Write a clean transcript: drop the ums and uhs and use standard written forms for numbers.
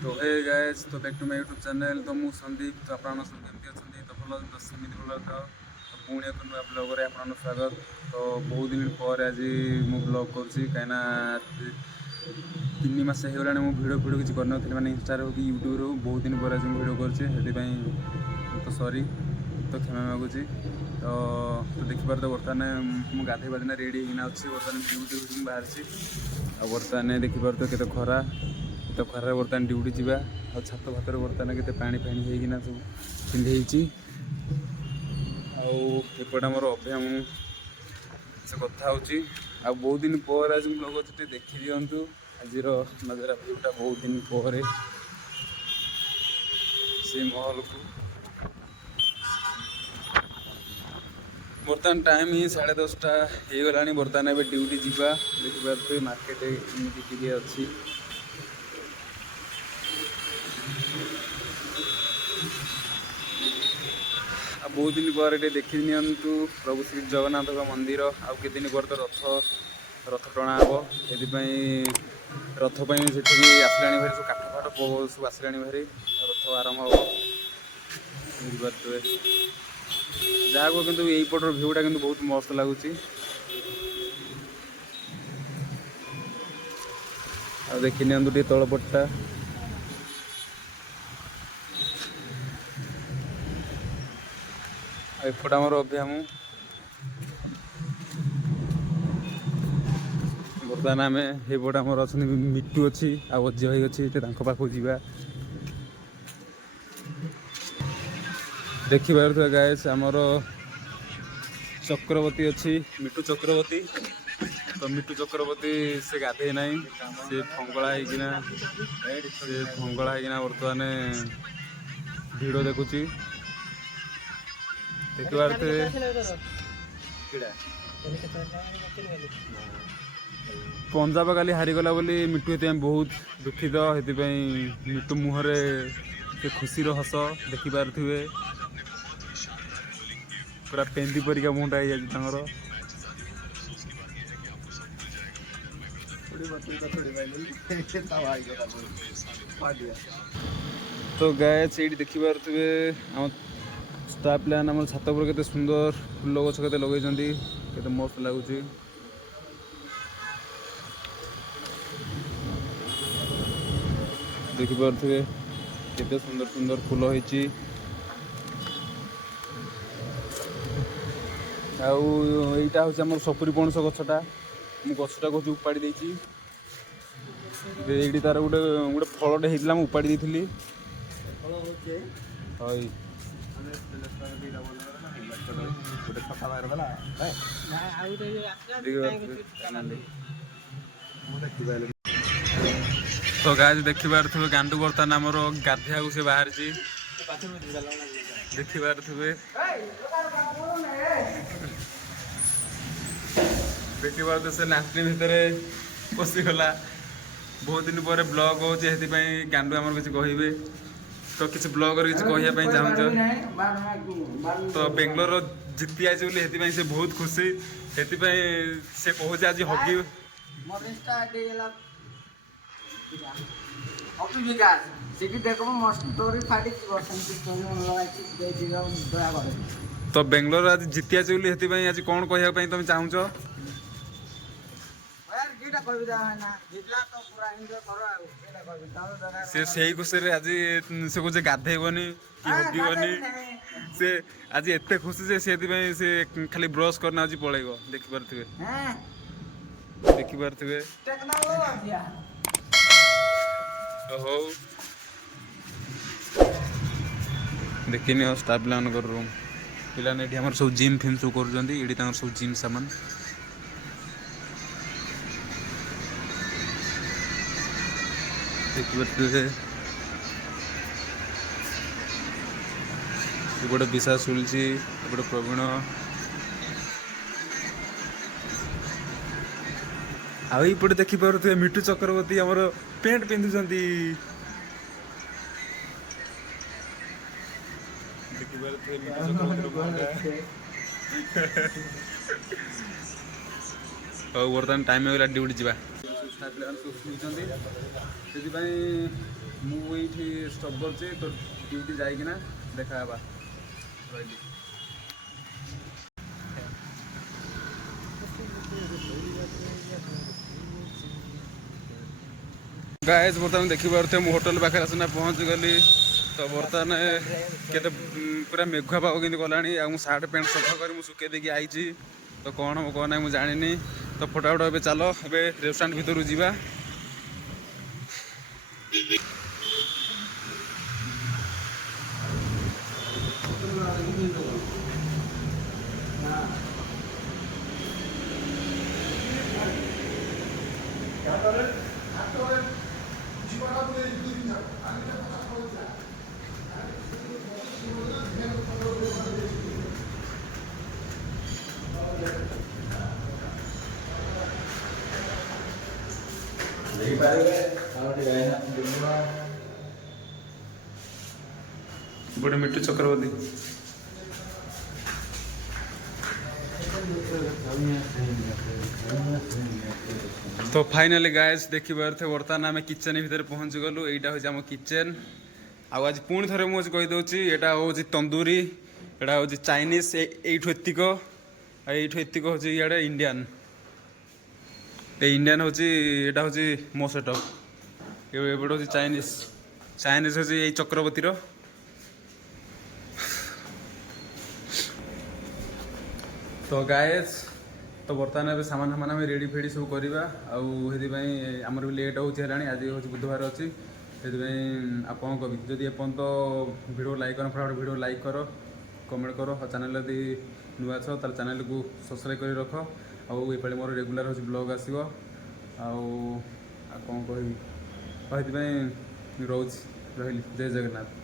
तो hey guys, तो back to my YouTube channel. तो मु संदीप। तो आपण सब केमती अछंती? तो भलो तो सेमिति भलो था। तो पुणी एक नुआ ब्लॉग रे आपण स्वागत। तो बहुत दिन पर आज मु ब्लॉग करछि काइना 3 मास हे गलाने मु वीडियो किछि करन थि माने इंस्टा रे कि यूट्यूब रे बहुत दिन पर आज मु वीडियो करछि हेति पई तो सॉरी, तो क्षमा मागुछि। तो देखि पार तो वर्तमान मु गाधे बादिना रेडी हिना अछि। वर्तमान ड्यूटी बाहर छी आ वर्तमान देखि पार तो केते खरा तो खरार बर्तमान ड्यूटी जावा आ छात भातर बर्तमान के पानी फाणी होना सब पिंधे आउट आमर अभ्याम से कथा हो बहुत दिन पर आज ब्लॉग अच्छे देखी दिंतु। आज नजरा व्यूटा बहुत दिन पर से महल को बर्तमान टाइम ही 10:30 हो गला। बर्तमान ए ड्यूटी जावा देखिए मार्केट एमती अच्छी बहुत दिन पर देखी नियंतु प्रभु श्री जगन्नाथ मंदिर। आउ के दिन पर तो रथ टणा हम से रथ पर से आसला भारी सब काठ फाट सब आसला भारी रथ आरंभ हम बुझे जहाँ को किंतु यहीपटर भ्यूटा किंतु बहुत मस्त लगुच। देखी नि तलपटा एपट आमर अभ्याम बर्तमान आम एपटे आमर अच्छा मिट्टू अच्छी आज्य भाई अच्छी पाखक जावा देखी पार गायस आमर चक्रवर्ती अच्छी मिट्टू चक्रवर्ती। तो मिट्टू चक्रवर्ती से गाधे ना से फंगला होना बर्तमान भिड़ देखुची देखिबार पंजाब काली हारीगला बोली मिट्टू ये बहुत दुखित से मिट्टू मुहरे से खुशी हस देखिपारे पूरा पेंदी परिका मुहटा हो तो गाय से देखिपारे आम स्टाफ प्लान आम छात पर के सुंदर फूल गछ के लगे के मस्त लगुच। देखिपारे के सुंदर सुंदर फूल होती आईटा हूँ आम सपुरी पणस गछटा मु गछटा कौच उपाड़ी देती तार गोटे गोटे फलटे होता मुझे उपाड़ी देती हई तो गाय देखिपारे गांडू बर्तमान आमर गाधिया से बाहर देखिपारे देखिपारे से लाट्रिन भितर पशिगला बहुत दिन पर ब्लॉग हो गांडू आमर किसी कहे तो किसी ब्लॉगर किसी कहवाई चाहूँ तो बेंगलोर जीति आई से बहुत खुशी से कहूँ आज हकी तो बेंगलोर आज जीति आई आज कौन कहवाई तुम चाहूच से खुशी आज से कहे गाधेबनी कि हगीबनी से आज एत खुशी से खाली ब्रश करना आज पलैब देखिपारे हो देखनी स्टाफ प्लान रूम पिलाने ये सब जिम फिम सब कर सब जिम सामान देखिए गोटे विशा सुलझी गोटे प्रवीण आईपटे देखिपे मिट्टू चक्रवर्ती आमर पेंट पिंधुंट बर्तमान टाइम होगा ड्यूटी जावा ପିଲାମାନେ ସବୁ ଶୋଇଛନ୍ତି ସେଥିପାଇଁ ମୁଁ ଏଇଠି ଷ୍ଟପ୍ କରୁଛି। ତ ଡ୍ୟୁଟି ଯାଇକିନା ଦେଖା ହେବା। ରହିଲି। ଗାଇସ୍ ବର୍ତ୍ତମାନ ଦେଖିପାରୁଥିବେ ମୁଁ ହୋଟେଲ ପାଖରେ ଆସିନା ପହଞ୍ଚିଗଲି। ତ ବର୍ତ୍ତମାନ କେତେ ପୁରା ମେଘୁଆ ପାଗ କେମିତି କଲାଣି। ଆଉ ମୁଁ ସାର୍ଟ ପ୍ୟାଣ୍ଟ ସଫା କରି ମୁଁ ଶୁଖେଇ ଦେଇକି ଆଇଛି। ତ କ'ଣ ହେବ କ'ଣ ନାହିଁ ମୁଁ ଜାଣିନି। ତ ଫଟାଫଟ ଏବେ ଚାଲ ଏବେ ରେଷ୍ଟୁରାଣ୍ଟ ଭିତରକୁ ଯିବା। ଗୋଟେ ମିଟୁ ଚକ୍ରବର୍ତ୍ତୀ। तो फाइनाली गाइस देखिए बर्तमान आम किचेन भितर पहुँची गलु। यहाँ हूँ आम किचेन। आज पुणी थे मुझे कहीदे यहाँ हूँ तंदूरी, यहाँ हूँ चाइनीज, यू एतिक एतिक हूँ इे इंडियान। इंडियान हूँ यहाँ हूँ मो सेटअप। ये हूँ चाइनीज। चाइनीज हूँ यही चक्रवर्ती। तो गाइस तो बर्तमान ए सामान सामान आम रेडी फेडी सब करवा। आमर भी लेट होती आज हूँ बुधवार अच्छी से आप कवि जदि एपर्त भिडियो लाइक कर फटाफट भिडियो लाइक कर कमेंट कर और चैनल यदि नुआ छ तार चैनल को सब्सक्राइब कर रख। आउ ये मोर रेगुलर हूँ ब्लॉग आसो कौन कह रोच रही। जय जगन्नाथ।